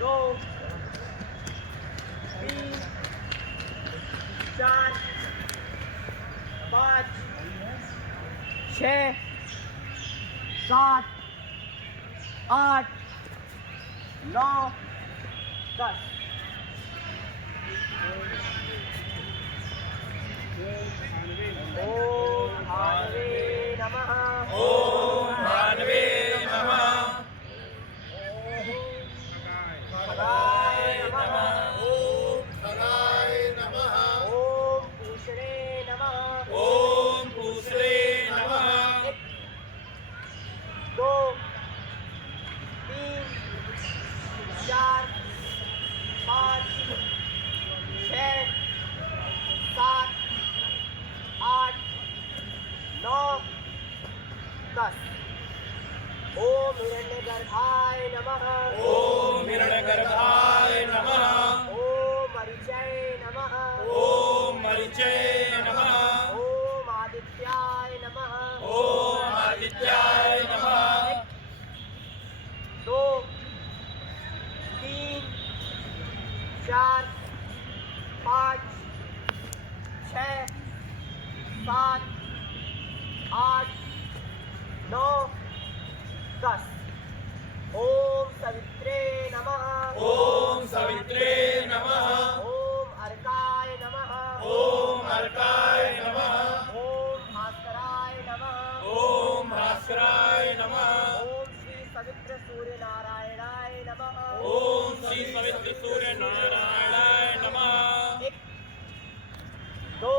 दो, तीन, चार, पाँच, छः, सात, आठ, नौ, 10। ओम भानवे नमः। ओम भानवे नमः। खगाय नमः। ओम खगाय नमः। ओम पूषणे नमः। ओम पूषणे नमः। 1, 2, 3, 4, 5, 6, 7, 8, 9, 10। ओम हिरण्यगर्भाय नमः। ओम हिरण्यगर्भाय नमः। ओम मरीचय नमः। ओम मरीचय नमः। ओम आदित्याय नमः। ओम आदित्याय नमः। 1, 2, 3, 4, 5, 6, 7, 8, 9, 10। ओम सवित्रे नमः। ओम सवित्रे नमः। ओम अर्काय नमः। ओम अर्काय नमः। ओम भास्कराय नमः। ओम भास्कराय नमः। ओम श्री सवित्र सूर्य नारायणाय नमः। ओम श्री सवित्र सूर्य नारायणाय नमः। 1, 2,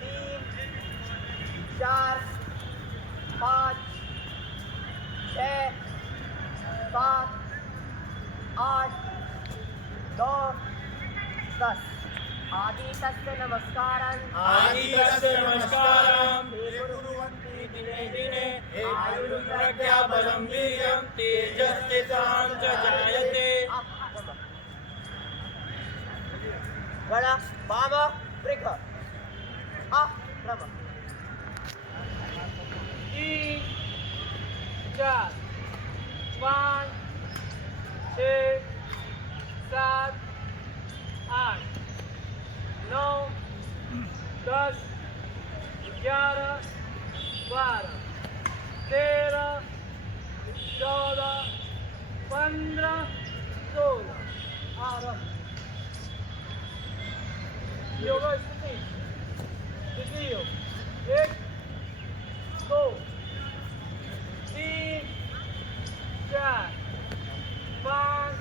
3, 4, 5, 6, 7, 8, 9, 10। आदितस्य नमस्कारं। आदितस्य नमस्कारं। हे कुर्वन्ति दिने दिने आयुर्प्रज्ञा बलं वीर्यं तेजस्तेषां च जायते। गण वाम वृक्ष क्रम 3, 4, 5, 6, 7, 8, 9, 10, 11, 12, 13, 14, 15, 16। आरंभ। योग स्थिति द्वितीय। 1, 2, 3, 4, 5,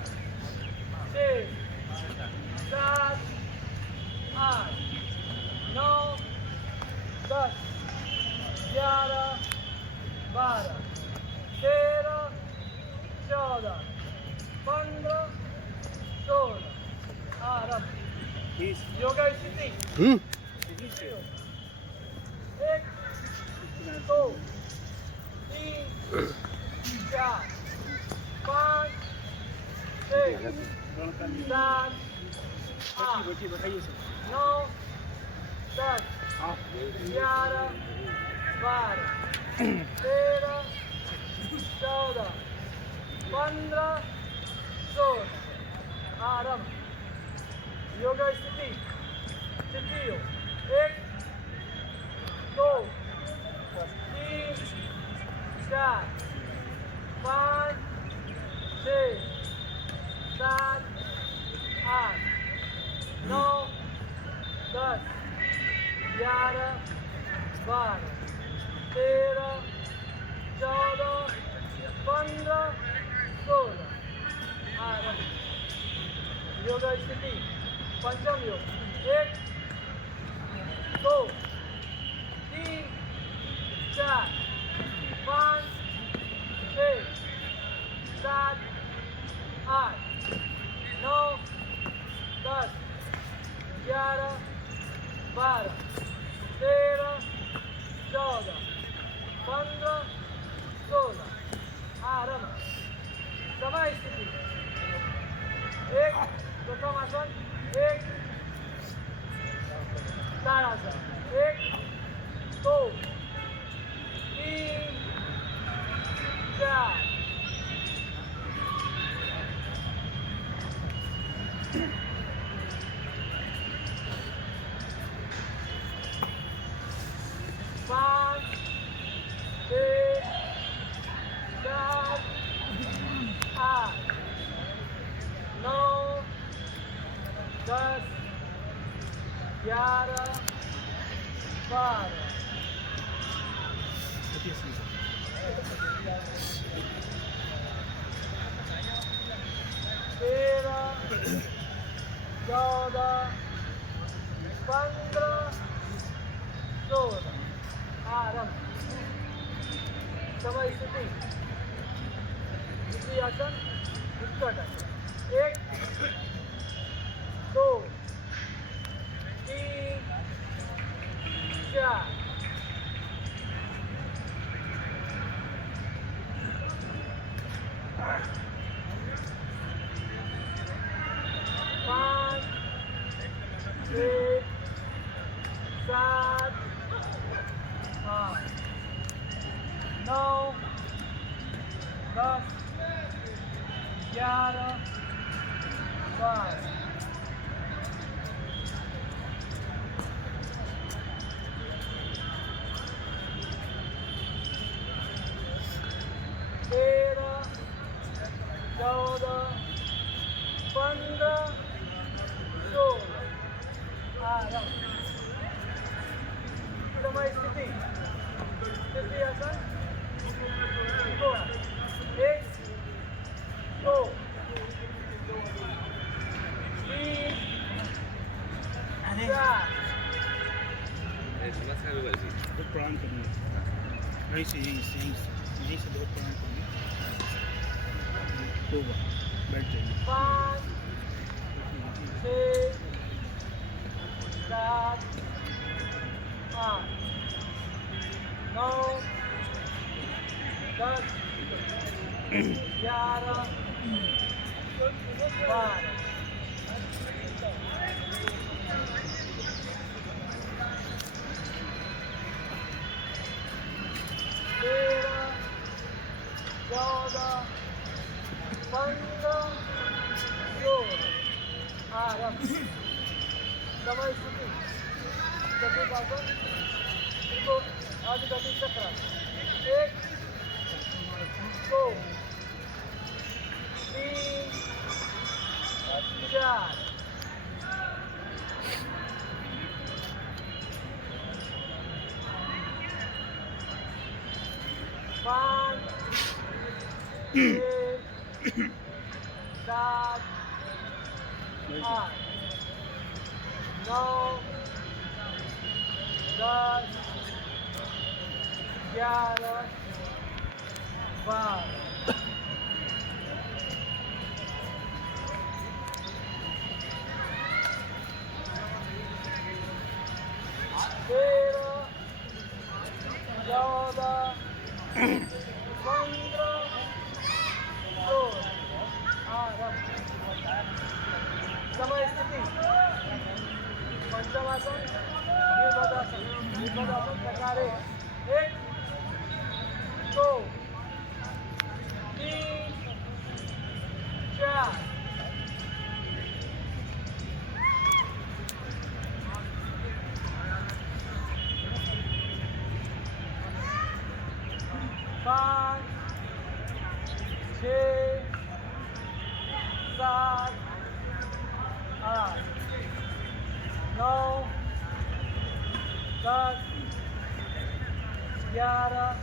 6, 7, 8, 9, 10, 11, 12, 13, 14, 15, 16। आरंभ। योगा स्थिति 1, 2, 3, 4, 5, 6, 7, 8, 9, 10, 11, 12, 13, 14, 15, 16। आरंभ। योगा स्थिति तृतीय। 1, 2, 3, 4, 5, 6, 7, 8, 9, 10, 11, 12, 13, 14, 15, 16। आरंभ। योगा स्थिति पंचम योग। 1, 2, 3, 4, 5, 6, 7, 8, 9, 10, 11, 12, 13, 14, 15, 16। आरंभ। समय स्थिति 1, प्रथम आसन। 1, ताड़ासन। 1, 2, 3, 4, 10, 11, 12, 13, 14, 15, 16. आरंभ। समय स्थिति द्वितीय आसन उत्कट। 1, 2, 3, 4, 5, 6, 7, 8, 9, 10, 11, 12, 13, 14, 15, 16. आरंभ। समय स्थिति तृतीय आसन त्रिकोण। 1, 2, 3, 4, दो प्रणाम करिए। यहीं से यहीं से दो प्रणाम करिए। दो बार बैठ जाइए। 5, 6, 7, 8, 9, 10, 11, 12. तेरह, 14, 15, 16. आरंभ। समय स्थिति चतुर्भाषण त्रिकोण आदिगति चक्र। 1, 2, 3, 4, 5, 6, 7, 8, 9, 10, 11, 12. 13, 14, 15, 16. आरंभ। समय स्थिति पंचमासन द्विपदासन। द्विपदासन प्रकार 1, 2, 3, 4, 5, 6, 7, 8, 9, 10, 11,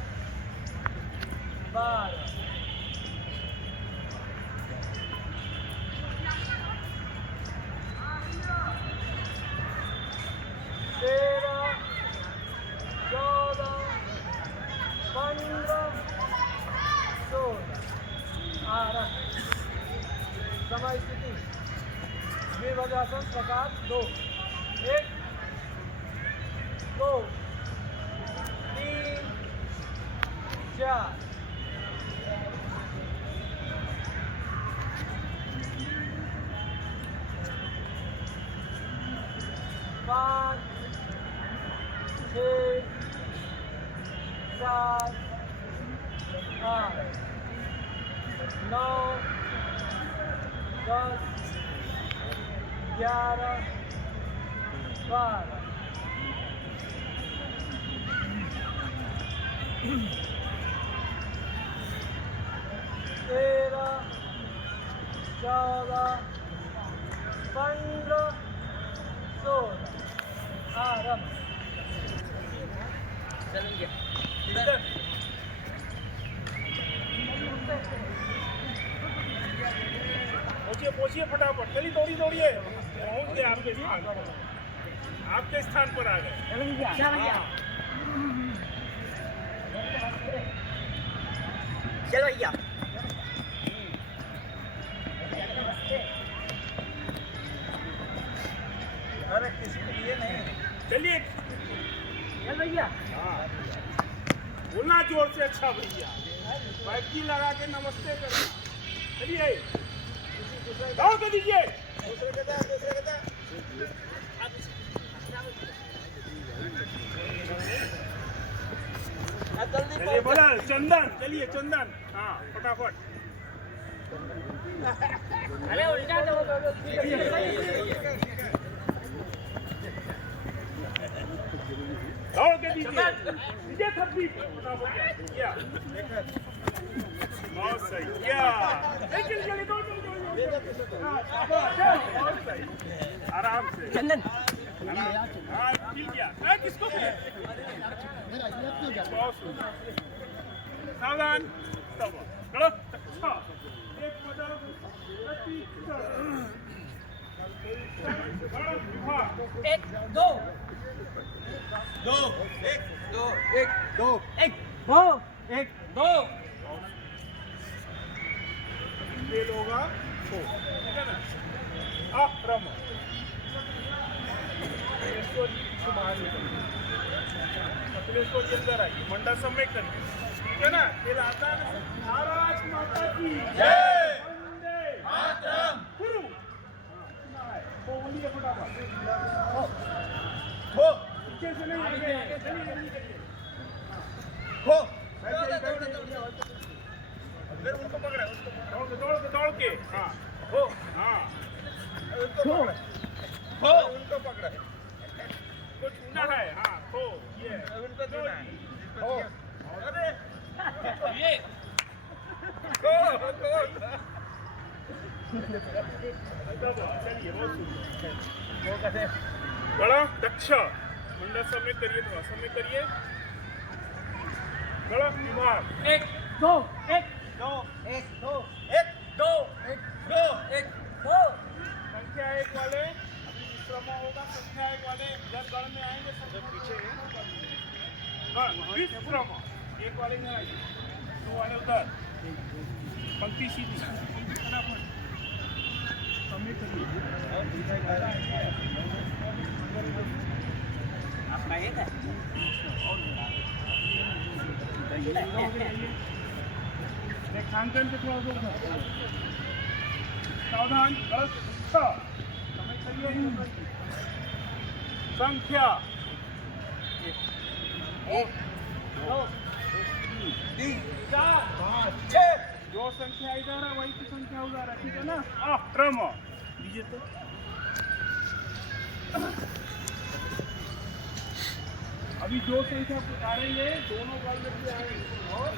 12. 13, 14, 15, 16. आरंभ। समय स्थिति द्विभुजासन प्रकार 2। 1, 2, 3, 4, 5, 6, 7, 8, 9, 10, 11, 12. 13, 14, 15, पहुंचिए पहुंचिए फटाफट, चलिए दौड़िए दौड़िए, पहुंच गए आपके स्थान पर, आपके स्थान पर आ गए। चलो भैया अरे किसी के लिए नहीं चलिए भैया हाँ, बोलना जोर से, अच्छा भैया बैठकी लगा के नमस्ते करना। चलिए दौड़ के दीजिए। चलिए बोला चंदन, चलिए चंदन, हाँ फटाफट। अरे उल्टा दो दौड़ के दीजिए थप्पी फटाफट। क्या बहुत सही, क्या चलिए दौड़ बहुत सही, आराम से चंदन हाँ ठीक है। किसको बहुत सुंदर, सावधान, खड़ो, अच्छा, एक कदम, एक दो खेल होगा ठीक है ना। रमो को अंदर आइए, मंडा समय करिए, ठीक है ना। खेल आता है। महाराज माता की जय, वंदे मातरम, गुरु बोलिए फटाफट। पीछे से नहीं, आगे चलिए फिर उनको पकड़े, उसको दौड़ के हाँ हो, हाँ उनको पकड़े, कुछ छूना है, हाँ हो ये उनको छूना है, हो अरे ये हो चलिए वो कैसे बड़ा दक्ष मंडा समय करिए, थोड़ा समय करिए, बड़ा दिमाग। एक दो संख्या एक वाले विश्रमा होगा, संख्या एक वाले जब गढ़ में आएंगे सब पीछे विश्रमा एक वाले में आएंगे, दो वाले उधर, पंक्ति सीधी समय रेखांकन के थोड़ा सा सावधान, समय चलिए। संख्या एक दो तीन चार पाँच छः, जो संख्या इधर है वही की संख्या उधर है, ठीक है ना। क्रम लीजिए तो अभी जो संख्या पुकारेंगे दोनों वाले भी आएंगे। और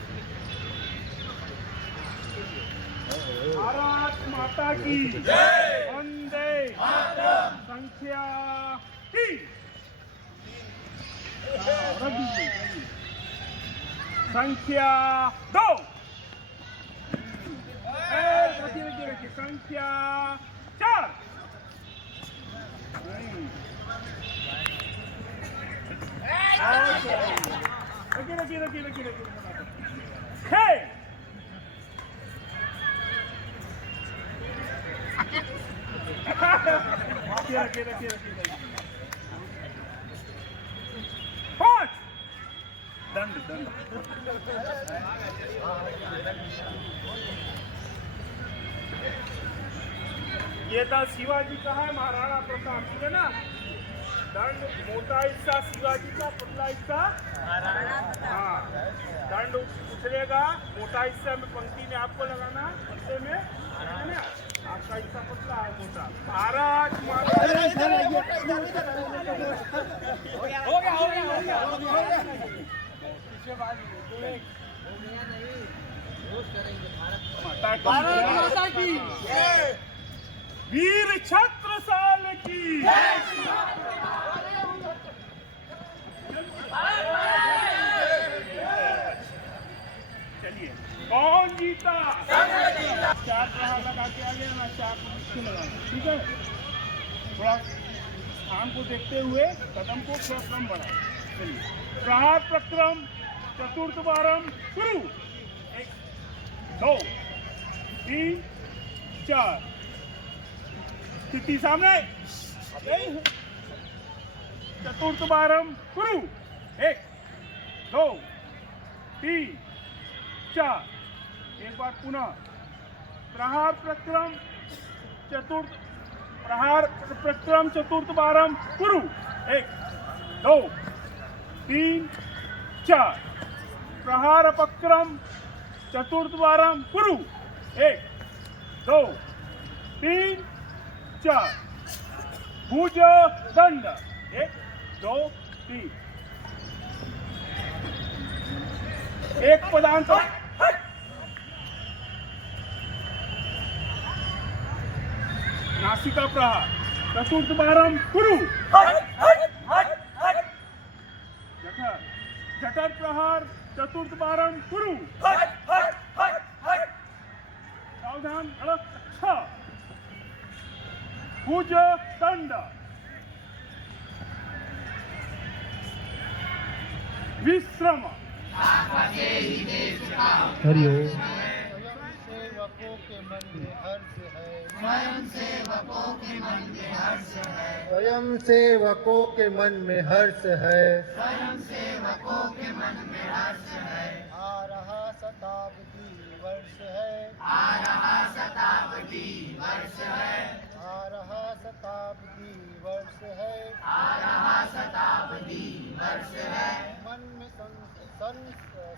भारत माता की जय, वंदे मातरम, संख्या 3, संख्या 2, रखिए, संख्या 4, रखिए 6, रखिए 5, दंड ये था शिवाजी का है, महाराणा प्रताप, ठीक है ना। दंड मोटा हिस्सा शिवाजी का, पतला हिस्सा हाँ, दंड उछलेगा, मोटा हिस्सा में पंक्ति में आपको लगाना, पत्ते में है ना, आपका हिस्सा पतला है, मोटा। भारत माता की वीर छत्रसाल की। कौन जीता? चार प्रहार लगा के आ गया ना, चार को मुश्किल लगाना, ठीक है। थोड़ा स्थान को देखते हुए कदम को थोड़ा कम बढ़ाओ। चलिए, प्रहार प्रक्रम चतुर्थ वारम शुरू। 1 2 3 4। स्थिति सामने। चतुर्थ वारम शुरू। 1 2 3 4। एक बार पुनः प्रहार प्रक्रम चतुर्थ वारम शुरू। 1 2 3 4। प्रहार अपक्रम चतुर्थ वारम शुरू। 1 2 3 4। भुज दंड। 1 2 3। एक पदांतर। नासिका प्रहार चतुर्थ वारम शुरू। जठर प्रहार चतुर्थ वारम शुरू। सावधान, अड़क, अच्छा। भुज दंड। विश्रम। हरिओम। सेवकों के मन में हर्ष है। स्वयं सेवकों के मन में हर्ष है। स्वयं सेवकों के मन में हर्ष है। स्वयं सेवकों के मन में हर्ष है। आ रहा शताब्दी वर्ष है। आ रहा शताब्दी वर्ष है। आ रहा शताब्दी वर्ष है। आ रहा शताब्दी वर्ष है। मन में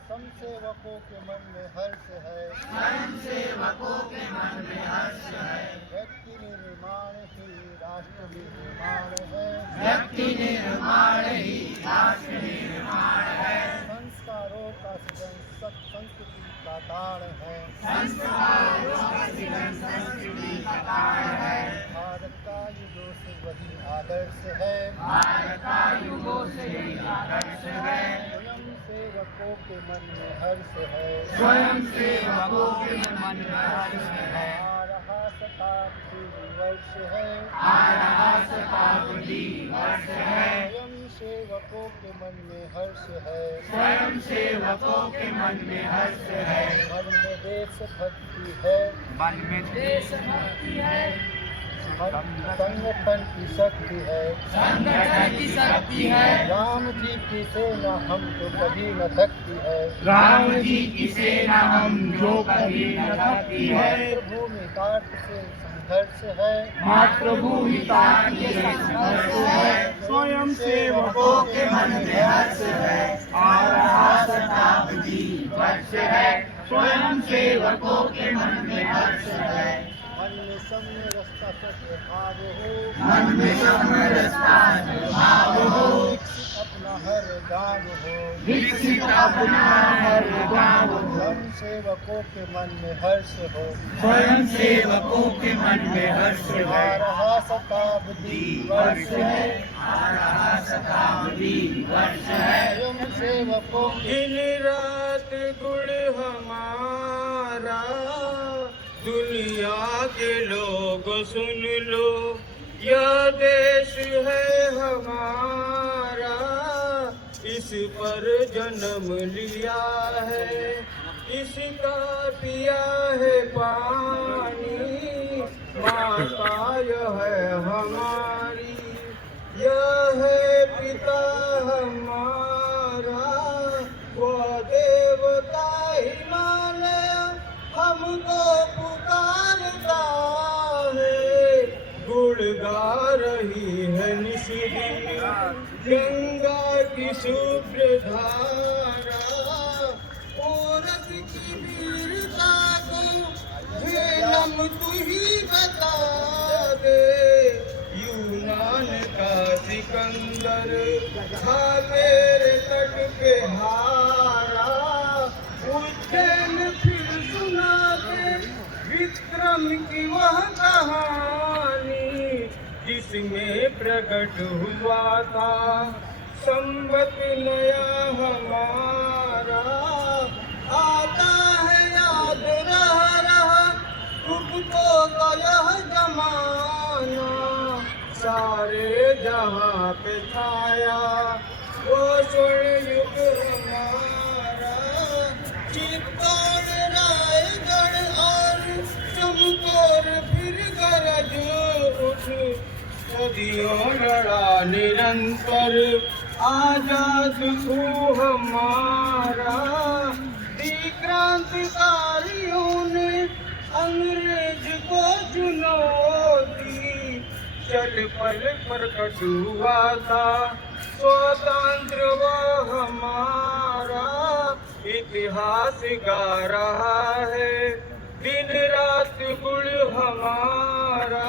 समसेवकों के मन में हर्ष है। स्वयं सेवकों के मन में हर्ष है। व्यक्ति निर्माण ही राष्ट्र निर्माण है। व्यक्ति निर्माण ही राष्ट्र निर्माण है। संस्कारों का सृजन संस्कृति का ताड़ है। संस्कारों का सृजन संस्कृति का ताड़ है। भारत का युगों से वही आदर्श है। भारत का युगों से ही आदर्श है। स्वयं सेवकों के मन में हर्ष है। स्वयं सेवकों के मन में हर्ष है। आ रहा शताब्दी वर्ष है। आ रहा शताब्दी वर्ष है। स्वयं सेवकों के मन में हर्ष है। स्वयं सेवकों के मन में हर्ष है। मन में देशभक्ति है। मन में देशभक्ति है। संगठन की शक्ति है। संगठन की शक्ति है। राम जी की सेना हम तो कभी न थकती है। राम जी की सेना हम जो कभी न थकती है। मातृभूमि कार्य से संघर्ष है। मातृभूमि का ये संघर्ष है। स्वयं सेवकों के मन में हर्ष है। आ रहा शताब्दी वर्ष है। स्वयं सेवकों के मन में हर्ष है। मन में समरसता सद्भाव हो। मन में समरसता सद्भाव हो। विकसित अपना हर गाँव हो। विकसित अपना हर गाँव हो। स्वयं सेवकों के मन में हर्ष हो। स्वयं सेवकों के मन में हर्ष आ है। रहा शताब्दी वर्ष है। आ रहा शताब्दी वर्ष है। स्वयं सेवकों के दिन रात गुण हमारा, दुनिया के लोग सुन लो, यह देश है हमारा, इस पर जन्म लिया है, इसका पिया है पानी, माता यह है हमारी, यह है पिता हमारा, वो देवता हिमालय हमको पुकारता है, गुण गा रही है निशिदिन गंगा की शुभ्र धारा, औरत की वीरता को झेलम तू ही बता दे, यूनान का सिकंदर था तेरे तट पे हारा, उज्जैन फिर सुना दे विक्रम की वह कहानी, जिसमें प्रकट हुआ था संवत नया हमारा, आता है या सारे जहाँ पे छाया वो स्वर्ण युग हमारा। चित्तौड़ रायगढ़ और चमकौर फिर गरज उठ, सदियों लड़ा निरंतर आजाद हो हमारा। क्रांतिकारियों ने अंग्रेज को चुनौती, चल पल प्रकट हुआ था स्वतंत्र वो हमारा। इतिहास गा रहा है दिन रात गुण हमारा।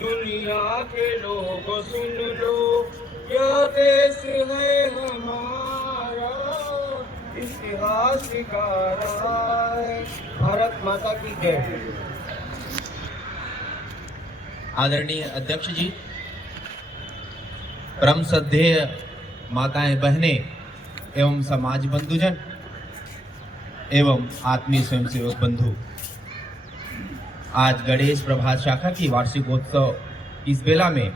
दुनिया के लोग सुन लो यह देश है हमारा, इतिहास गा रहा है। भारत माता की जय। आदरणीय अध्यक्ष जी, परम श्रद्धेय माताएं बहनें एवं समाज बंधुजन एवं आत्मीय स्वयंसेवक बंधु, आज गणेश प्रभात शाखा की वार्षिकोत्सव इस बेला में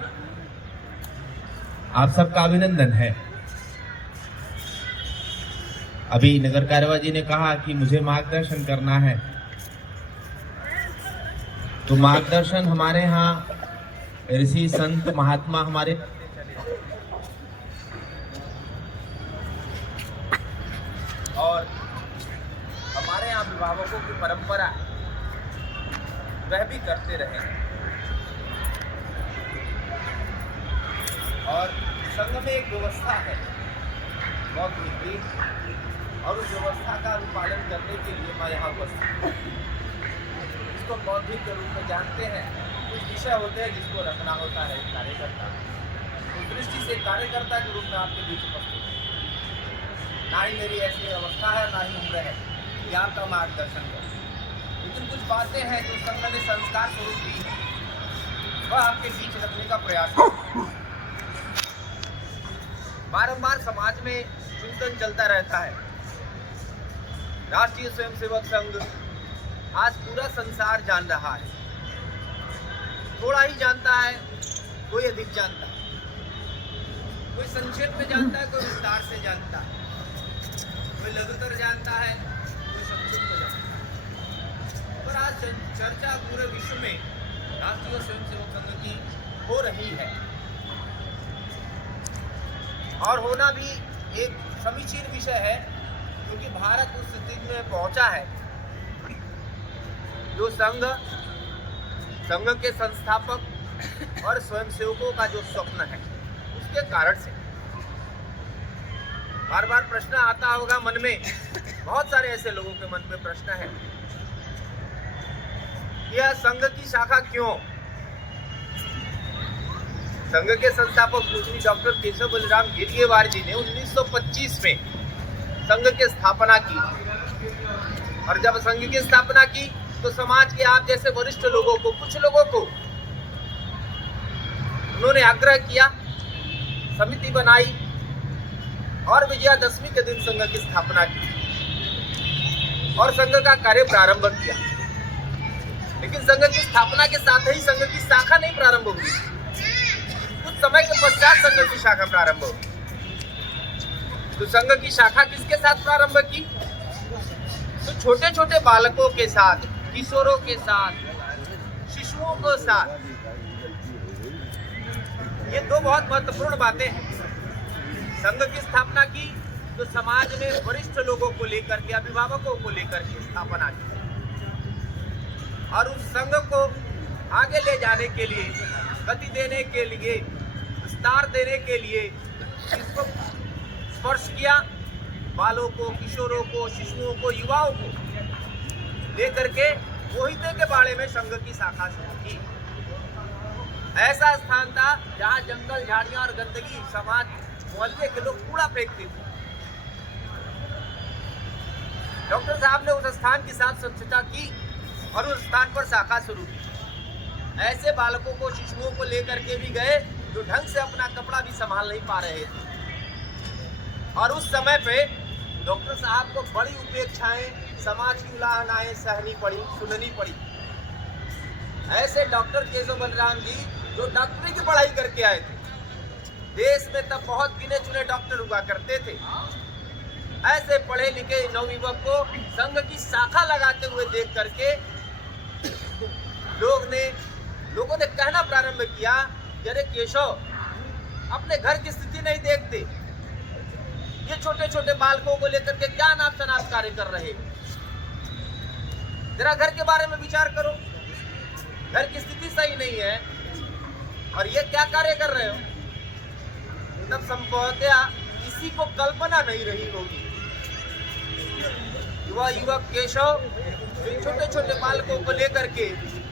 आप सबका अभिनंदन है। अभी नगर कार्यवाह जी ने कहा कि मुझे मार्गदर्शन करना है, तो मार्गदर्शन हमारे यहाँ ऋषि संत महात्मा हमारे और हमारे यहाँ अभिभावकों की परंपरा वह भी करते रहे। और संघ में एक व्यवस्था है बहुत मीठी, और उस व्यवस्था का अनुपालन करने के लिए मैं यहाँ उपस्थित हूँ। इसको बौद्धिक के रूप में जानते हैं, कुछ विषय होते हैं जिसको रखना होता है कार्यकर्ता। उस दृष्टि से कार्यकर्ता के रूप में आपके बीच उपस्थित है। ना ही मेरी ऐसी अवस्था है, ना ही उम्र है कि आपका मार्गदर्शन करें, लेकिन कुछ बातें हैं जो संघ ने संस्कार स्वरूप दी है, वह आपके बीच रखने का प्रयास है। बारंबार समाज में चिंतन चलता रहता है। राष्ट्रीय स्वयंसेवक संघ आज पूरा संसार जान रहा है। थोड़ा ही जानता है, कोई अधिक जानता है, कोई संक्षेप में जानता है, कोई विस्तार से जानता है, कोई लघुतर जानता है, कोई संक्षिप्त में जानता है। पर आज चर्चा पूरे विश्व में राष्ट्रीय स्वयंसेवक संघ की हो रही है, और होना भी एक समीचीन विषय है, क्योंकि भारत उस स्थिति में पहुंचा है जो संघ के संस्थापक और स्वयंसेवकों का जो स्वप्न है उसके कारण से। बार बार प्रश्न आता होगा मन में, बहुत सारे ऐसे लोगों के मन में प्रश्न है, यह संघ की शाखा क्यों? संघ के संस्थापक पूज्य डॉक्टर केशव बलराम गिरगेवार जी ने 1925 में संघ की स्थापना की, और जब संघ की स्थापना की तो समाज के आप जैसे वरिष्ठ लोगों को, कुछ लोगों को उन्होंने आग्रह किया, समिति बनाई और विजयादशमी के दिन संघ की स्थापना की और संघ का कार्य प्रारंभ किया। लेकिन संघ की स्थापना के साथ ही संघ की शाखा नहीं प्रारंभ हुई, कुछ समय के पश्चात संघ की शाखा प्रारंभ हुई। तो संघ की शाखा किसके साथ प्रारंभ की? तो छोटे छोटे बालकों के साथ, किशोरों के साथ, शिशुओं के साथ। ये दो बहुत महत्वपूर्ण बातें हैं। संघ की स्थापना की तो समाज में वरिष्ठ लोगों को लेकर के, अभिभावकों को लेकर के स्थापना की, और उस संघ को आगे ले जाने के लिए, गति देने के लिए, विस्तार देने के लिए इसको स्पर्श किया। बालों को, किशोरों को, शिशुओं को, युवाओं को लेकर के मोहिते के बाड़े में संघ की शाखा शुरू की। ऐसा स्थान था जहाँ जंगल, झाड़ियां और गंदगी, समाज, मोहल्ले के लोग कूड़ा फेंकते थे। डॉक्टर साहब ने उस स्थान की साफ स्वच्छता की और उस स्थान पर शाखा शुरू की। ऐसे बालकों को, शिशुओं को लेकर के भी गए जो ढंग से अपना कपड़ा भी संभाल नहीं पा रहे थे, और उस समय पे डॉक्टर साहब को बड़ी उपेक्षाएं, समाज की उलाहनाएं सहनी पड़ी, सुननी पड़ी। ऐसे डॉक्टर केशव बलराम जी जो डॉक्टरी की पढ़ाई करके आए थे। देश में तब बहुत गिने चुने डॉक्टर हुआ करते थे। ऐसे पढ़े लिखे नवयुवक को संघ की शाखा लगाते हुए देख करके लोगों ने कहना प्रारंभ किया, अरे केशव, अपने घर की स्थिति नहीं देखते, ये छोटे छोटे बालकों को लेकर के क्या नाप शनाप कार्य कर रहे, जरा घर के बारे में विचार करो, घर की स्थिति सही नहीं है और ये क्या कार्य कर रहे हो। तब संभवतः किसी को कल्पना नहीं रही होगी। युवक केशव छोटे छोटे बालकों को लेकर के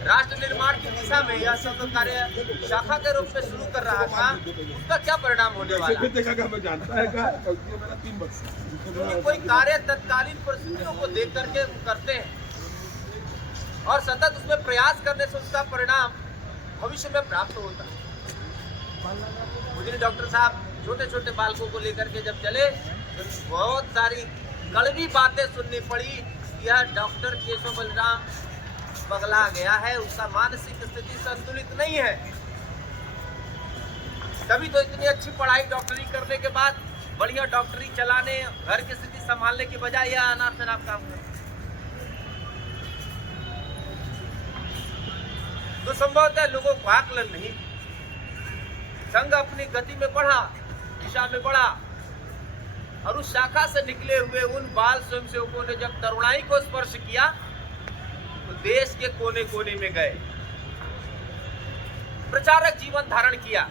राष्ट्र निर्माण की दिशा में यह सब कार्य शाखा के रूप में शुरू कर रहा था, उसका क्या परिणाम होने वाला। कोई कार्य तत्कालीन परिस्थितियों को देख करके करते हैं और सतत उसमें प्रयास करने से उसका परिणाम भविष्य में प्राप्त होता है। मुझे डॉक्टर साहब छोटे छोटे बालकों को लेकर के जब चले तो बहुत सारी कड़वी बातें सुननी पड़ी। यह डॉक्टर केशव बलराम पगला गया है, उसका मानसिक स्थिति संतुलित नहीं है। तभी तो इतनी अच्छी पढ़ाई डॉक्टरी करने के बाद बढ़िया डॉक्टरी चलाने, घर की स्थिति संभालने की बजाय यह अनाप शनाप काम कर। तो संभवतः लोगों को आकलन नहीं। संघ अपनी गति में बढ़ा, दिशा में बढ़ा और उस शाखा से निकले हुए उन बाल स्वयंसेवकों ने जब तरुणाई को स्पर्श किया तो देश के कोने कोने में गए, प्रचारक जीवन धारण किया,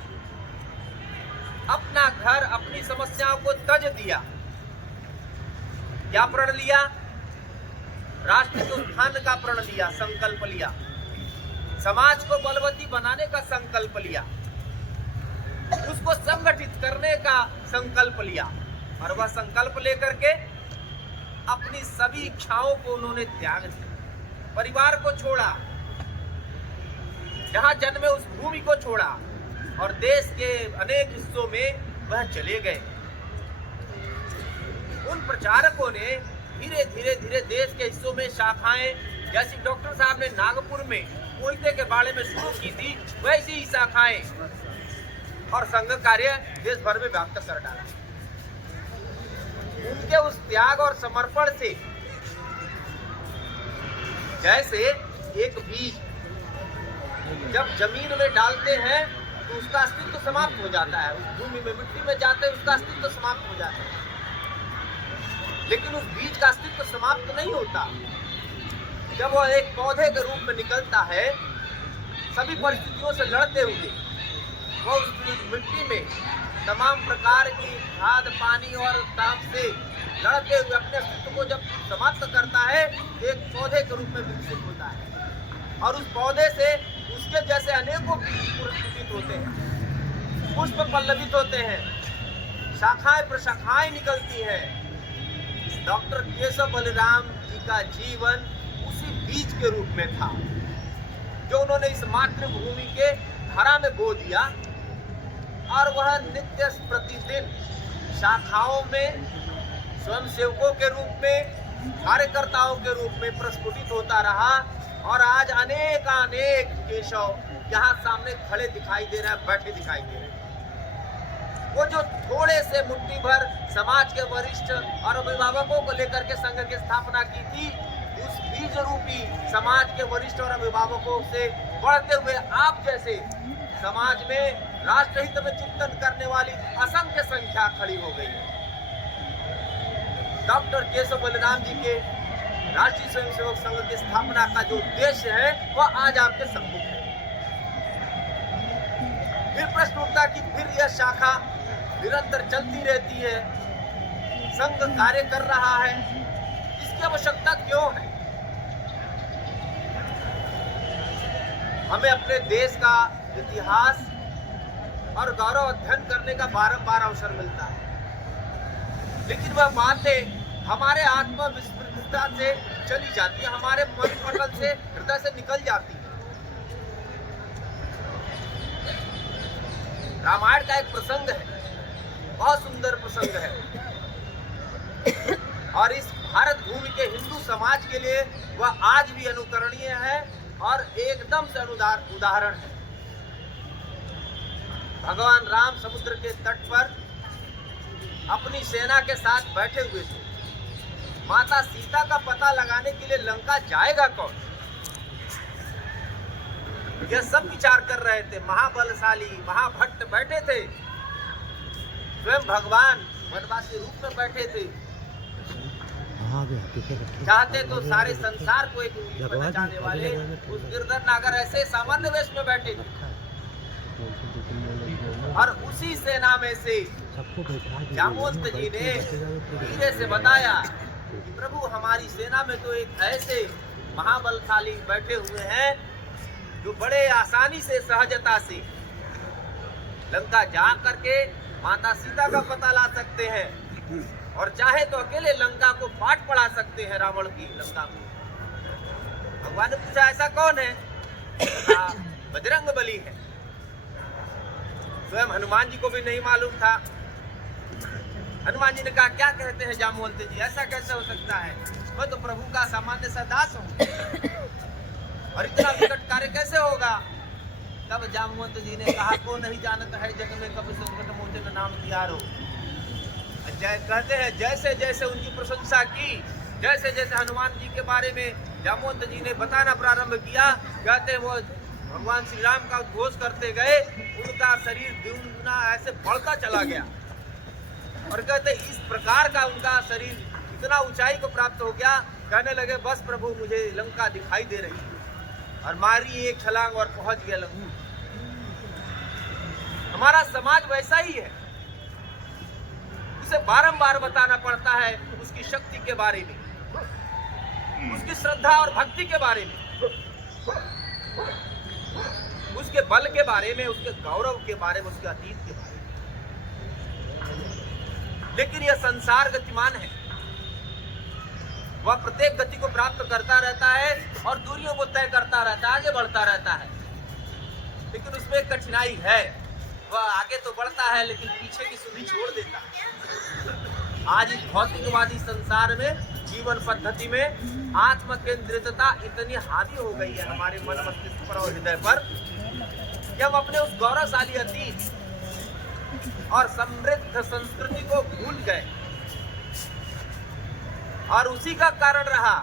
अपना घर अपनी समस्याओं को तज दिया। क्या प्रण लिया? राष्ट्र के उत्थान का प्रण लिया, संकल्प लिया, समाज को बलवती बनाने का संकल्प लिया, उसको संगठित करने का संकल्प लिया और वह संकल्प लेकर के अपनी सभी इच्छाओं को उन्होंने त्याग दिया, परिवार को छोड़ा, जहां जन्मे उस भूमि को छोड़ा और देश के अनेक हिस्सों में वह चले गए। उन प्रचारकों ने धीरे धीरे धीरे देश के हिस्सों में शाखाएं, जैसी डॉक्टर साहब ने नागपुर में कोयते के बारे में शुरू की थी, वैसी ही शाखाएं और संघ कार्य देश भर में व्याप्त कर डाला। उनके उस त्याग और समर्पण से जैसे एक बीज जब जमीन में डालते हैं तो उसका अस्तित्व समाप्त हो जाता है, उस भूमि में मिट्टी में जाते हैं उसका अस्तित्व समाप्त हो जाता है, लेकिन उस बीज का अस्तित्व समाप्त नहीं होता। जब वह एक पौधे के रूप में निकलता है, सभी परिस्थितियों से लड़ते हुए वह उस मिट्टी में तमाम प्रकार की खाद, पानी और ताप से लड़ते हुए अपने अस्तित्व को जब समाप्त करता है, एक पौधे के रूप में विकसित होता है और उस पौधे से उसके जैसे अनेकों पुष्पित होते हैं, पुष्प पल्लवित होते हैं, शाखाएं प्रशाखाएं निकलती हैं। डॉक्टर केशव बलराम जी का जीवन उसी बीज के रूप में था जो उन्होंने इस मातृभूमि के धरा में बो दिया और वह नित्य प्रतिदिन शाखाओं में स्वयंसेवकों के रूप में, कार्यकर्ताओं के रूप में प्रस्फुटित होता रहा और आज अनेक केशव यहाँ सामने खड़े दिखाई दे रहे हैं, बैठे दिखाई दे रहे हैं। वो जो थोड़े से मुट्ठी भर समाज के वरिष्ठ और अभिभावकों को लेकर के संघ की स्थापना की थी, उस बीज रूपी समाज के वरिष्ठ और अभिभावकों से बढ़ते हुए आप जैसे समाज में राष्ट्रहित में चिंतन करने वाली असंख्य संख्या खड़ी हो गई है। डॉक्टर केशव बलराम जी के राष्ट्रीय स्वयंसेवक संघ की स्थापना का जो उद्देश्य है वह आज आपके सम्मुख है। फिर प्रश्न उठता कि फिर यह शाखा निरंतर चलती रहती है, संघ कार्य कर रहा है, इसकी आवश्यकता क्यों है? हमें अपने देश का इतिहास और गौरव अध्ययन करने का बारंबार अवसर मिलता है, लेकिन वह बातें हमारे आत्मविस्मृतता से चली जाती है, हमारे मन पटल से, हृदय से निकल जाती है। रामायण का एक प्रसंग है, बहुत सुंदर प्रसंग है और इस भारत भूमि के हिंदू समाज के लिए वह आज भी अनुकरणीय है और एकदम से उदाहरण है। भगवान राम समुद्र के तट पर अपनी सेना के साथ बैठे हुए थे। माता सीता का पता लगाने के लिए लंका जाएगा कौन, यह सब विचार कर रहे थे। महाबलशाली महाभट्ट बैठे थे, स्वयं भगवान वनवासी रूप में बैठे थे। चाहते तो सारे संसार को एक रूप में बचाने वाले उस गिरधर नागर ऐसे सामान्य वेश में बैठे थे। और उसी सेना में से जामवंत जी ने धीरे से बताया कि प्रभु हमारी सेना में तो एक ऐसे महाबलशाली बैठे हुए हैं जो बड़े आसानी से सहजता से लंका जा करके माता सीता का पता ला सकते हैं और चाहे तो अकेले लंका को पाठ पढ़ा सकते हैं, रावण की लंका को। भगवान ने पूछा ऐसा कौन है? बजरंग बली है। स्वयं हनुमान जी को भी नहीं मालूम था। हनुमान जी ने कहा क्या कहते हैं जामवंत जी, ऐसा कैसे हो सकता है? मैं तो प्रभु का सामान्य सा दास हूँ और इतना विकट कार्य कैसे होगा? तब जामवंत जी ने कहा को नहीं जानता है जग में कभी संकट मोचन नाम तिहारो। कहते हैं जैसे जैसे उनकी प्रशंसा की, जैसे जैसे हनुमान जी के बारे में जामवंत जी ने बताना प्रारंभ किया, कहते हैं वो भगवान श्री राम का उद्घोष करते गए, उनका शरीर द्विगुना ऐसे बढ़ता चला गया और कहते इस प्रकार का उनका शरीर इतना ऊंचाई को प्राप्त हो गया, कहने लगे बस प्रभु मुझे लंका दिखाई दे रही है, और मारी एक छलांग और पहुंच गया लंका। हमारा समाज वैसा ही है, उसे बारंबार बताना पड़ता है उसकी शक्ति के बारे में, उसकी श्रद्धा और भक्ति के बारे में, उसके बल के बारे में, उसके गौरव के बारे में, उसके अतीत के बारे में। लेकिन यह संसार गतिमान है, वह प्रत्येक गति को प्राप्त करता रहता है और दूरियों को तय करता रहता है, आगे बढ़ता रहता है। लेकिन उसमें एक कठिनाई है, वह आगे तो बढ़ता है लेकिन पीछे की सुधि छोड़ देता है। आज इस भौतिकवादी संसार में, जीवन पद्धति में आत्म केंद्रितता इतनी हावी हो गई है हमारे मन मस्तिष्क पर और हृदय पर कि हम अपने उस गौरवशाली अतीत और समृद्ध संस्कृति को भूल गए, और उसी का कारण रहा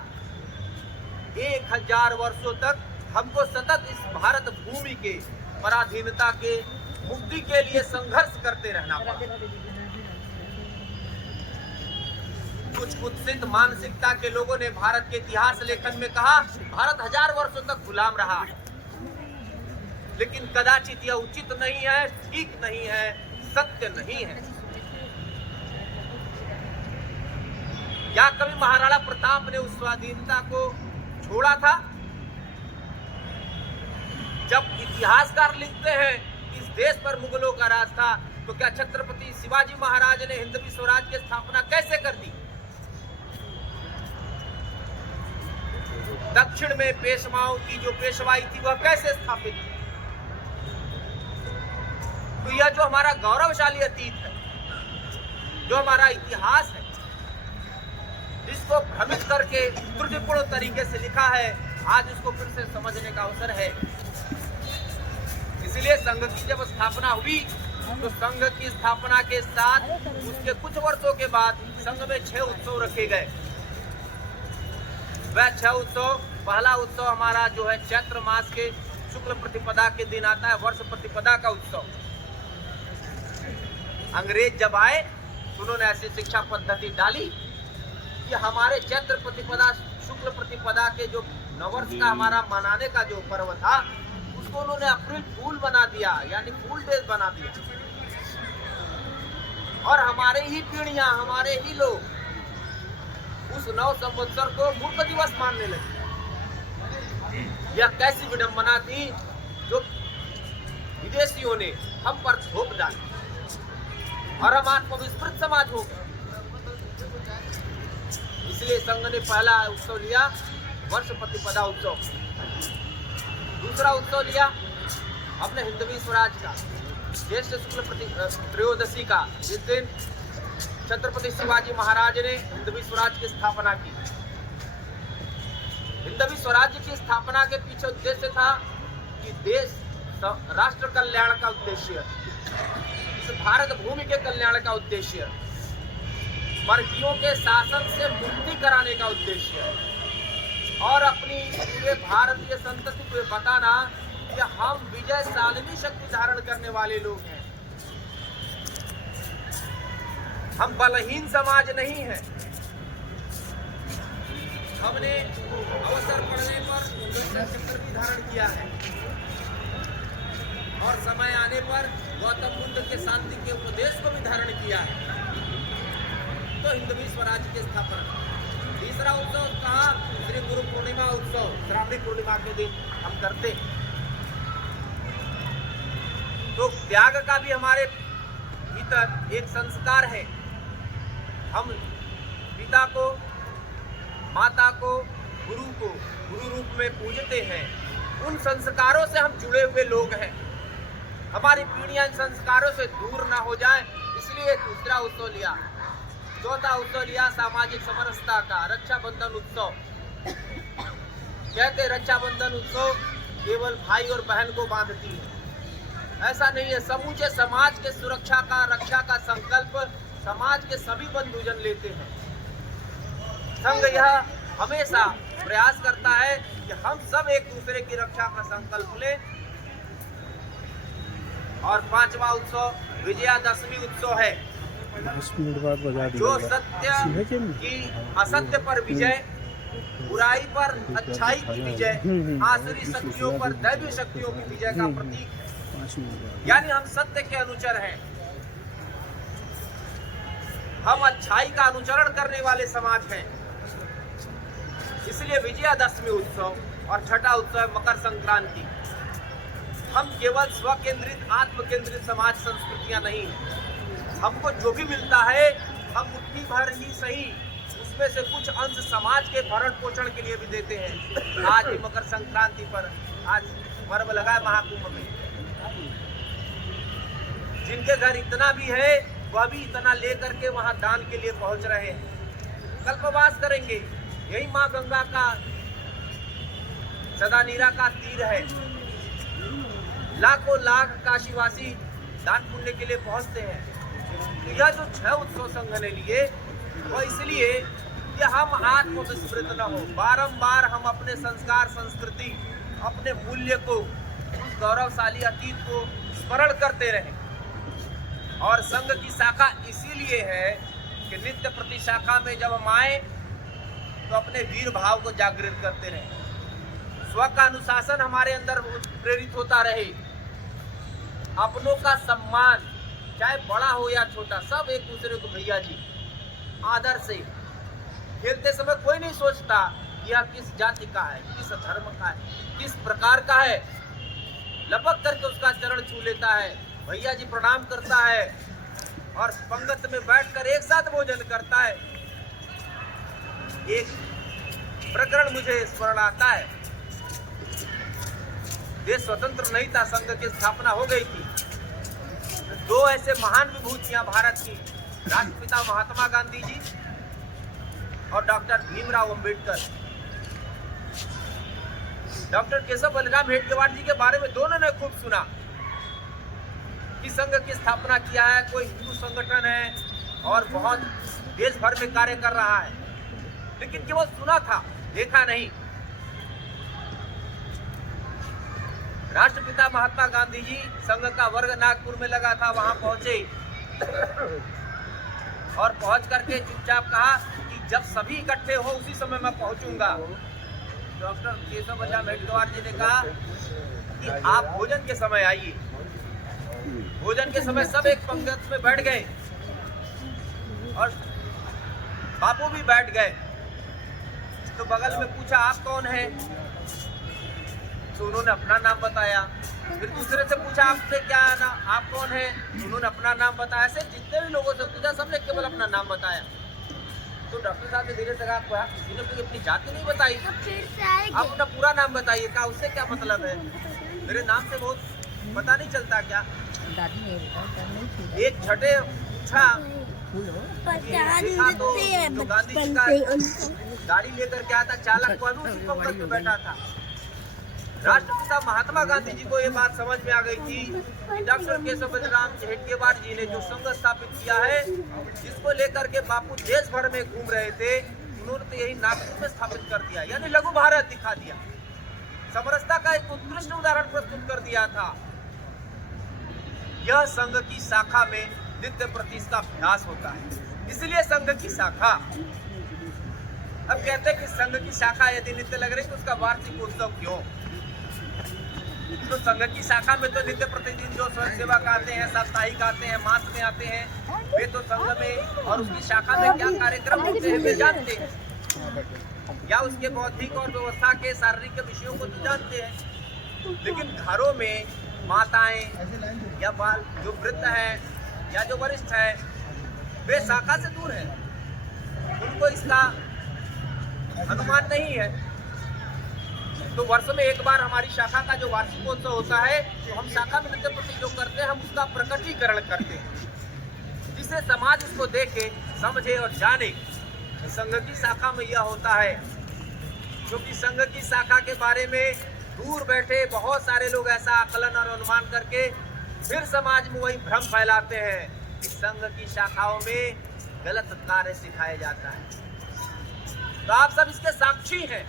1000 वर्षों तक हमको सतत इस भारत भूमि के पराधीनता के मुक्ति के लिए संघर्ष करते रहना पड़ा। कुछ कुत्सित मानसिकता के लोगों ने भारत के इतिहास लेखन में कहा भारत 1000 वर्षों तक गुलाम रहा, लेकिन कदाचित यह उचित नहीं है, ठीक नहीं है, सत्य नहीं है। क्या कभी महाराणा प्रताप ने उस स्वाधीनता को छोड़ा था? जब इतिहासकार लिखते हैं इस देश पर मुगलों का राज था, तो क्या छत्रपति शिवाजी महाराज ने हिंदवी स्वराज की स्थापना कैसे कर दी? दक्षिण में पेशवाओं की जो पेशवाई थी वह कैसे स्थापित की? तो यह जो हमारा गौरवशाली अतीत है, जो हमारा इतिहास है, इसको भ्रमित करके त्रुटिपूर्ण तरीके से लिखा है, आज इसको फिर से समझने का अवसर है। इसलिए संघ की जब स्थापना हुई तो संघ की स्थापना के साथ उसके कुछ वर्षों के बाद संघ में 6 उत्सव रखे गए। वह 6 उत्सव, पहला उत्सव हमारा जो है चैत्र मास के शुक्ल प्रतिपदा के दिन आता है, वर्ष प्रतिपदा का उत्सव। अंग्रेज जब आए तो उन्होंने ऐसी शिक्षा पद्धति डाली कि हमारे चैत्र प्रतिपदा शुक्ल प्रतिपदा के जो नववर्ष का हमारा मनाने का जो पर्व था उसको उन्होंने अप्रैल फूल बना दिया, यानी फूल डेज बना दिया, और हमारे ही पीढ़ियां, हमारे ही लोग उस नव संवत्सर को मूर्ख दिवस मानने लगे। यह कैसी विडंबना थी जो विदेशियों ने हम पर थोप डाली और हम आत्मविस्मृत समाज हो गए। इसलिए संघ ने पहला उत्सव लिया वर्ष प्रतिपदा उत्सव, दूसरा उत्सव लिया अपने हिंदवी स्वराज का ज्येष्ठ शुक्ल त्रयोदशी का, जिस दिन छत्रपति शिवाजी महाराज ने हिंदवी स्वराज की स्थापना की। हिंदवी स्वराज्य की स्थापना के पीछे उद्देश्य था कि देश राष्ट्र कल्याण का उद्देश्य इस भारत भूमि के कल्याण का उद्देश्य, वर्गियों के शासन से मुक्ति कराने का उद्देश्य, और अपनी पूरे भारतीय संतति को बताना कि हम विजयशालिनी शक्ति धारण करने वाले लोग हैं। हम बलहीन समाज नहीं हैं। हमने अवसर पड़ने पर चक्र भी धारण किया है और समय आने पर गौतम बुद्ध के शांति के उपदेश को भी धारण किया है। तो हिंदवी स्वराज की स्थापना। तीसरा उत्सव कहा, श्री गुरु पूर्णिमा उत्सव, श्रावणी पूर्णिमा के दिन हम करते हैं। तो त्याग का भी हमारे भीतर एक संस्कार है। हम पिता को, माता को, गुरु को गुरु रूप में पूजते हैं। उन संस्कारों से हम जुड़े हुए लोग हैं। हमारी पीढ़ियां इन संस्कारों से दूर ना हो जाएं, इसलिए दूसरा उत्सव लिया। चौथा उत्सव लिया सामाजिक समरसता का, रक्षाबंधन उत्सव। कहते रक्षाबंधन उत्सव केवल भाई और बहन को बांधती है, ऐसा नहीं है। समूचे समाज के सुरक्षा का, रक्षा का संकल्प समाज के सभी बंधुजन लेते हैं। संघ यह हमेशा प्रयास करता है कि हम सब एक दूसरे की रक्षा का संकल्प लें। और पांचवा उत्सव विजयादशमी उत्सव है, जो सत्य की असत्य पर विजय, बुराई पर अच्छाई की विजय, आसुरी शक्तियों पर दैवीय शक्तियों की विजय का प्रतीक है। यानी हम सत्य के अनुचर हैं, हम अच्छाई का अनुचरण करने वाले समाज हैं। इसलिए विजयादशमी उत्सव। और छठा उत्सव है मकर संक्रांति। हम केवल स्व केंद्रित, आत्म केंद्रित समाज संस्कृतियां नहीं हैं। हमको जो भी मिलता है हम मुट्ठी भर ही सही, उसमें से कुछ अंश समाज के भरण पोषण के लिए भी देते हैं। आज ही मकर संक्रांति पर आज पर्व लगा है महाकुंभ में। जिनके घर इतना भी है वह भी इतना लेकर के वहां दान के लिए पहुंच रहे हैं। कल्पवास करेंगे, यही माँ गंगा का सदा नीरा का तीर है। लाखों लाख काशीवासी दान पुण्य के लिए पहुंचते हैं। यह जो 6 उत्सव संघ ने लिए वो इसलिए कि हम आत्मविस्मृत न हो, बारंबार हम अपने संस्कार, संस्कृति, अपने मूल्य को, उस गौरवशाली अतीत को स्मरण करते रहें। और संघ की शाखा इसीलिए है कि नित्य प्रति शाखा में जब हम आए तो अपने वीर भाव को जागृत करते रहें। स्व का अनुशासन हमारे अंदर प्रेरित होता रहे। अपनों का सम्मान, चाहे बड़ा हो या छोटा, सब एक दूसरे को भैया जी आदर से। खेलते समय कोई नहीं सोचता यह किस जाति का है, किस धर्म का है, किस प्रकार का है। लपक करके उसका चरण छू लेता है, भैया जी प्रणाम करता है और पंगत में बैठकर एक साथ भोजन करता है। एक प्रकरण मुझे स्मरण आता है। देश स्वतंत्र नहीं था, संघ की स्थापना हो गई थी। 2 ऐसे महान विभूतियां भारत की, राष्ट्रपिता महात्मा गांधी जी और डॉक्टर भीमराव अंबेडकर। डॉक्टर केशव बलराम हेडगेवार जी के बारे में दोनों ने खूब सुना कि संघ की स्थापना किया है, कोई हिंदू संगठन है और बहुत देश भर में कार्य कर रहा है, लेकिन केवल सुना था, देखा नहीं। राष्ट्रपिता महात्मा गांधी जी संघ का वर्ग नागपुर में लगा था, वहां पहुंचे और पहुंच करके चुपचाप कहा कि जब सभी इकट्ठे हो उसी समय मैं पहुंचूंगा। डॉक्टर केशव बलराम हेडगेवार जी ने कहा कि आप भोजन के समय आइए। भोजन के समय सब एक पंक्ति में बैठ गए और बापू भी बैठ गए। तो बगल में पूछा आप कौन हैं? तो उन्होंने अपना नाम बताया। फिर दूसरे से पूछा आपसे क्या ना, आप कौन हैं? उन्होंने अपना नाम बताया। ऐसे जितने भी लोगों से पूछा सबने केवल अपना नाम बताया। तो डॉक्टर साहब ने धीरे से कहा किसी ने कोई अपनी जाति नहीं बताई, आप अपना पूरा नाम बताइए। कहा उससे क्या मतलब है, मेरे नाम से बहुत पता नहीं चलता क्या? एक छठे पूछा तो गांधी जी का गाड़ी लेकर के आता चालक को बैठा था। राष्ट्रपिता महात्मा गांधी जी को ये बात समझ में आ गई थी कि डॉक्टर केशव बलराम हेडगेवार जी ने जो संघ स्थापित किया है, जिसको लेकर के बापू देश भर में घूम रहे थे, उन्होंने तो यही नागपुर में स्थापित कर दिया, यानी लघु भारत दिखा दिया। समरसता का एक उत्कृष्ट उदाहरण प्रस्तुत कर दिया था। यह संघ की शाखा में नित्य प्रति इसका अभ्यास होता है, इसलिए संघ की शाखा। अब कहते हैं कि संघ की शाखा यदि नित्य लग रही तो उसका वार्षिक उत्सव क्यों? तो संघ की शाखा में तो नित्य प्रतिदिन जो स्वयं सेवक आते हैं, साप्ताहिक आते हैं, मास में आते हैं, वे तो संघ में और उसकी शाखा में क्या कार्यक्रम होते हैं वे जानते हैं, या उसके बौद्धिक और व्यवस्था के शारीरिक विषयों को तो जानते हैं। लेकिन घरों में माताएं या बाल जो वृद्ध हैं या जो वरिष्ठ हैं, वे शाखा से दूर हैं, उनको इसका अनुमान नहीं है। तो वर्ष में एक बार हमारी शाखा का जो वार्षिकोत्सव होता है, तो हम शाखा में नित्य प्रति जो करते हैं, हम उसका प्रकटीकरण करते हैं, जिससे समाज उसको देखे, समझे और जाने। संघ की शाखा में यह होता है, क्योंकि संघ की शाखा के बारे में दूर बैठे बहुत सारे लोग ऐसा आकलन और अनुमान करके फिर समाज में वही भ्रम फैलाते हैं कि संघ की शाखाओं में गलत कार्य सिखाया जाता है। तो आप सब इसके साक्षी हैं,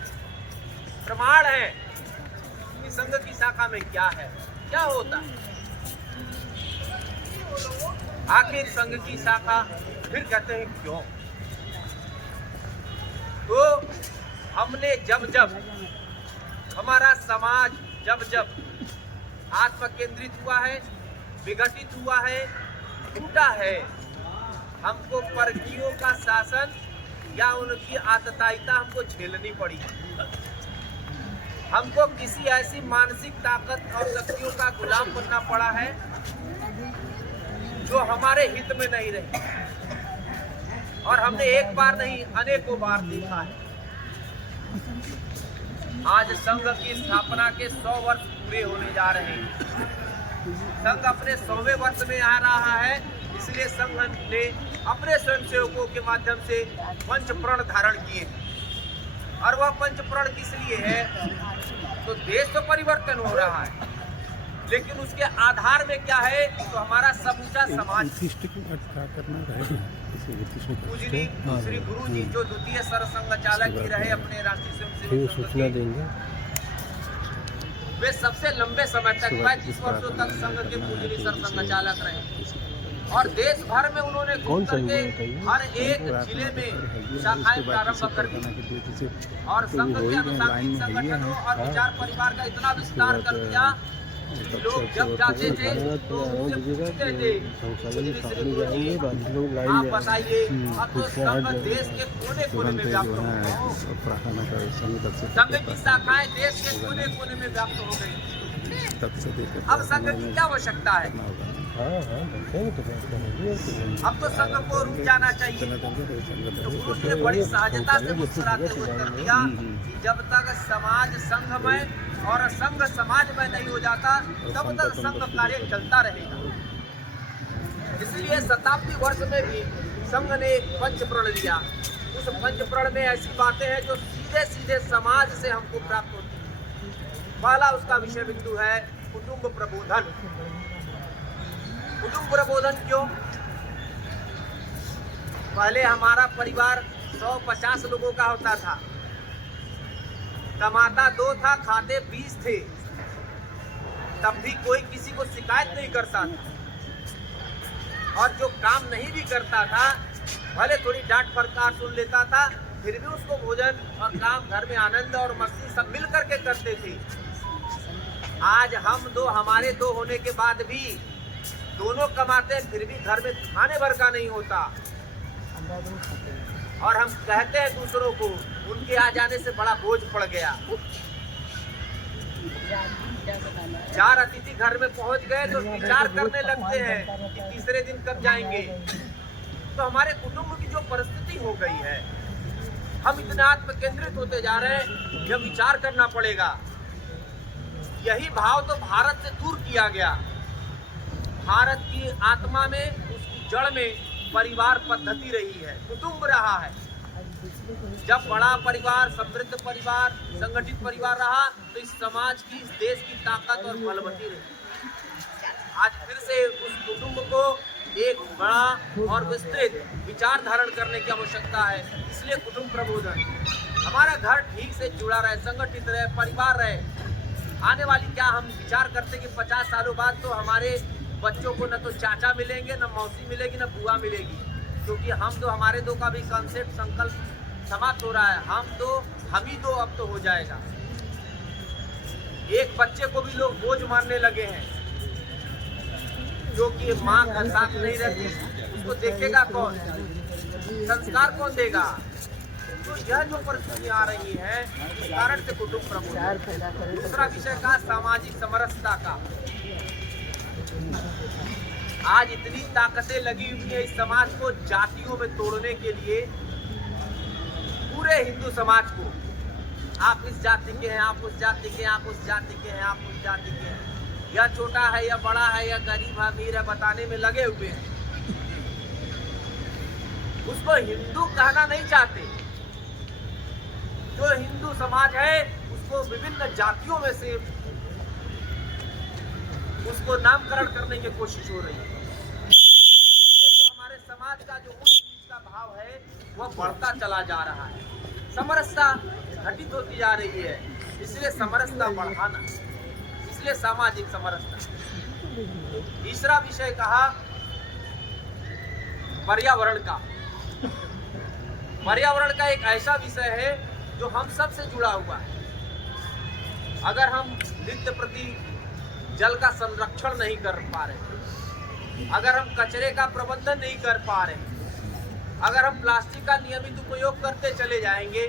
प्रमाण है कि संघ की शाखा में क्या है, क्या होता है। आखिर संघ की शाखा फिर कहते हैं क्यों? तो हमने जब हमारा समाज जब आत्म केंद्रित हुआ है, विघटित हुआ है, टूटा है, हमको परकीयों का शासन या उनकी आततायिता हमको झेलनी पड़ी। हमको किसी ऐसी मानसिक ताकत और शक्तियों का गुलाम बनना पड़ा है जो हमारे हित में नहीं रही, और हमने एक बार नहीं अनेकों बार देखा है। आज संघ की स्थापना के 100 वर्ष पूरे होने जा रहे हैं। संघ अपने 100वें वर्ष में आ रहा है, इसलिए संघ ने अपने स्वयंसेवकों के माध्यम से पंच प्रण धारण किए हैं। और वह पंच प्रण किस लिए है? तो देश तो परिवर्तन हो रहा है, लेकिन उसके आधार में क्या है? तो हमारा समूचा समाज। पूजनी श्री गुरु जी जो द्वितीय सरसंघ चालक ही रहे अपने राष्ट्रीय स्वयंसेवक सूचना देंगे, वे सबसे लंबे समय तक 35 वर्षों तक संघ के पूजनी सरसंघ चालक रहे, और देश भर में उन्होंने घूम करके हर एक जिले में शाखाएं प्रारंभ कर दी, और संघ के अनुशासनिक संगठनों और विचार परिवार का इतना विस्तार कर दिया, लोग जब जाते थे तो उनसे पूछते थे, आप बताइए, अब तो संघ देश के कोने कोने में व्याप्त हो गए, संघ की शाखाएं देश के कोने कोने में व्याप्त हो गई। अब संघ की क्या आवश्यकता है? अब तो संघ को रुक जाना चाहिए। तो गुरु जी ने बड़ी सहजता से मुस्कुराते हुए कर दिया कि जब तक समाज संघमय और संघ समाज में नहीं हो जाता, तब तक संघ कार्य चलता रहेगा। इसलिए शताब्दी वर्ष में भी संघ ने पंच प्रण लिया। उस पंच प्रण में ऐसी बातें हैं जो सीधे सीधे समाज से हमको प्राप्त होती है। पहला उसका विषय बिंदु है कुटुंब प्रबोधन। कुटुंब प्रबोधन क्यों? पहले हमारा परिवार 150 लोगों का होता था, कमाता 2 था, खाते 20 थे, तब भी कोई किसी को शिकायत नहीं करता था, और जो काम नहीं भी करता था, भले थोड़ी डांट फटकार सुन लेता था, फिर भी उसको भोजन और काम, घर में आनंद और मस्ती सब मिल करके करते थे। आज हम दो, हमारे 2 होने के बाद भी दोनों कमाते हैं, फिर भी घर में खाने भर का नहीं होता, और हम कहते हैं दूसरों को उनके आ जाने से बड़ा बोझ पड़ गया। 4 अतिथि घर में पहुंच गए तो विचार करने लगते हैं कि तीसरे दिन कब जाएंगे। तो हमारे कुटुंब की जो परिस्थिति हो गई है, हम इतने आत्म केंद्रित होते जा रहे हैं, यह विचार करना पड़ेगा। यही भाव तो भारत से दूर किया गया। भारत की आत्मा में, उसकी जड़ में परिवार पद्धति रही है, कुटुंब रहा है। जब बड़ा परिवार, समृद्ध परिवार, संगठित परिवार रहा तो इस समाज की, इस देश की ताकत और बलवती रही। आज फिर से उस कुटुंब को एक बड़ा और विस्तृत विचार धारण करने की आवश्यकता है। इसलिए कुटुंब प्रबोधन, हमारा घर ठीक से जुड़ा रहे, संगठित रहे, परिवार रहे। आने वाली क्या हम विचार करते कि 50 सालों बाद तो हमारे बच्चों को न तो चाचा मिलेंगे, न मौसी मिलेगी, न बुआ मिलेगी, क्योंकि हम तो, हमारे दो का भी कॉन्सेप्ट, संकल्प समाप्त हो रहा है। हम ही दो अब तो हो जाएगा। एक बच्चे को भी लोग बोझ मानने लगे हैं, जो कि माँ का साथ नहीं रहती, उसको देखेगा कौन, संस्कार कौन देगा? तो यह जो परिस्थिति आ रही है, इस कारण से कुटुंब प्रबोधन। दूसरा विषय का सामाजिक समरसता का। आज इतनी ताकतें लगी हुई है इस समाज को जातियों में तोड़ने के लिए, पूरे हिंदू समाज को। आप इस जाति के हैं, आप उस जाति के हैं, आप उस जाति के हैं, आप उस जाति के हैं, या छोटा है या बड़ा है या गरीब है अमीर है बताने में लगे हुए हैं। उसको हिंदू कहना नहीं चाहते। जो हिंदू समाज है उसको विभिन्न जातियों में से उसको नामकरण करने की कोशिश हो रही है। जो हमारे समाज का जो उच्च नीच का भाव है वह बढ़ता चला जा रहा है, समरसता घटित होती जा रही है। इसलिए समरसता बढ़ाना, इसलिए सामाजिक समरसता। तीसरा विषय कहा पर्यावरण का। पर्यावरण का एक ऐसा विषय है जो हम सब से जुड़ा हुआ है। अगर हम नित्य प्रति जल का संरक्षण नहीं कर पा रहे, अगर हम कचरे का प्रबंधन नहीं कर पा रहे, अगर हम प्लास्टिक का नियमित उपयोग करते चले जाएंगे,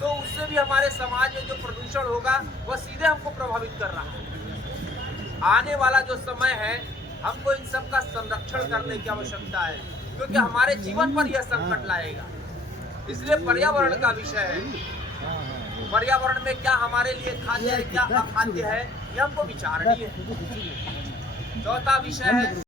तो उससे भी हमारे समाज में जो प्रदूषण होगा वह सीधे हमको प्रभावित कर रहा है। आने वाला जो समय है, हमको इन सब का संरक्षण करने की आवश्यकता है, क्योंकि हमारे जीवन पर यह संकट लाएगा। इसलिए पर्यावरण का विषय है। पर्यावरण में क्या हमारे लिए खाद्य है, क्या अखाद्य है, यह हमको विचारणीय है। चौथा विषय है